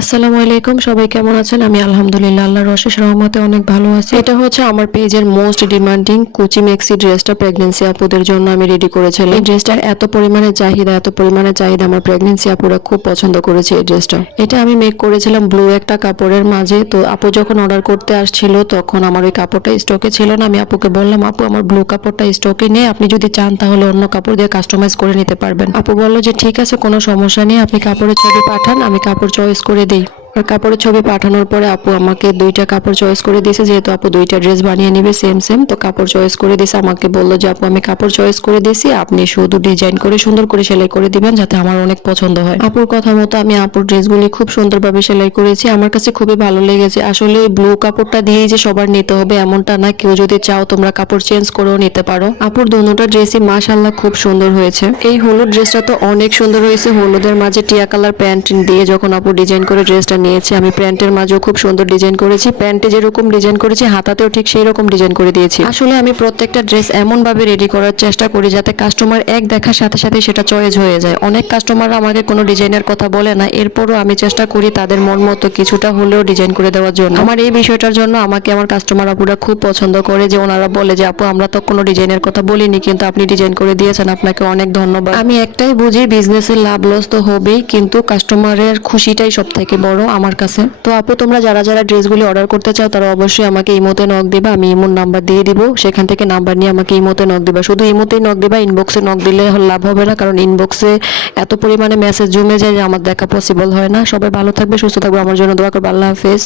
আসসালামু আলাইকুম, সবাই কেমন আছেন? আমি আলহামদুলিল্লাহ আল্লাহর অশেষ রহমতে অনেক ভালো আছি। এটা হচ্ছে আমার পেজের মোস্ট ডিমান্ডিং কুচি মেক্সি ড্রেসটা প্রেগন্যান্সি আপুদের জন্য আমি রেডি করেছিলাম। এই ড্রেসটার এত পরিমাণে চাহিদা আমার প্রেগন্যান্সি আপুরা খুব পছন্দ করেছে এই ড্রেসটা। এটা আমি মেক করেছিলাম ব্লু একটা কাপড়ের মাঝে। তো আপু যখন অর্ডার করতে আসছিল তখন আমার ওই কাপড়টা স্টকে ছিল না। আমি আপুকে বললাম, আপু আমার ব্লু কাপড়টা স্টকে নেই, আপনি যদি চান তাহলে অন্য কাপড় দিয়ে কাস্টমাইজ করে নিতে পারবেন। আপু বলল যে ঠিক আছে, কোনো সমস্যা নেই, আপনি কাপড়ের ছবি পাঠান, আমি কাপড় চয়েস করে দিই। আর কাপড়ের ছবি পাঠানোর পরে আপু আমাকে দুইটা কাপড় চয়েস করে দিয়েছে, যেহেতু আপু দুইটা ড্রেস বানিয়ে নিবে সেম সেম। তো কাপড় চয়েস করে দিয়েছে, আমাকে বললো যে আপু আমি কাপড় চয়েস করে দিয়েছি, আপনি শুধু ডিজাইন করে সুন্দর করে সেলাই করে দিবেন যাতে আমার অনেক পছন্দ হয়। আপুর কথা মতো আমি আপুর ড্রেসগুলি খুব সুন্দরভাবে সেলাই করেছি, আমার কাছে খুবই ভালো লেগেছে। আসলে এই ব্লু কাপড়টা দিয়েই যে সবার নিতে হবে এমনটা না, কেউ যদি চাও তোমরা কাপড় চেঞ্জ করেও নিতে পারো। আপুর দুটোটা ড্রেসই মাশাআল্লাহ খুব সুন্দর হয়েছে। এই হলুদ ড্রেসটা তো অনেক সুন্দর হয়েছে, হলুদের মাঝে টিয়া কালার প্যান্ট দিয়ে যখন আপু ডিজাইন করে ড্রেসটা নিয়েছে, আমি প্যান্টের মাঝেও খুব সুন্দর ডিজাইন করেছি, প্যান্টে যেরকম ডিজাইন করেছি হাতাতেও ঠিক সেই রকম ডিজাইন করে দিয়েছি। আসলে আমি প্রত্যেকটা ড্রেস এমন ভাবে রেডি করার চেষ্টা করি যাতে কাস্টমার এক দেখার সাথে সাথে সেটা চয়েস হয়ে যায়। অনেক কাস্টমাররা আমাকে কোনো ডিজাইনের কথা বলে না, এরপরও আমি চেষ্টা করি তাদের মন মতো কিছুটা হলেও ডিজাইন করে দেওয়ার জন্য। আমার এই বিষয়টার জন্য আমাকে আমার কাস্টমার আপুরা খুব পছন্দ করে, যে ওনারা বলে যে আপু আমরা তো কোনো ডিজাইনের কথা বলিনি কিন্তু আপনি ডিজাইন করে দিয়েছেন, আপনাকে অনেক ধন্যবাদ। আমি একটাই বুঝি, বিজনেসের লাভ লস তো হবেই, কিন্তু কাস্টমারের খুশিটাই সব থেকে বড় আমার কাছে। তো আপু তোমরা যারা যারা ড্রেসগুলি অর্ডার করতে চাও তারা অবশ্যই আমাকে ইমোতে নক দিবা, আমি ইমোর নাম্বার দিয়ে দিব, সেখান থেকে নাম্বার নিয়ে আমাকে ইমোতে নক দিবা। শুধু ইমোতেই নক দিবা, ইনবক্সে নক দিলে লাভ হবে না, কারণ ইনবক্সে এত পরিমাণে মেসেজ জমে যায় যে আমার দেখা পসিবল হয় না। সবাই ভালো থাকবে, সুস্থ থাকবে, আমার জন্য দোয়া করবে। আল্লাহ হাফেজ।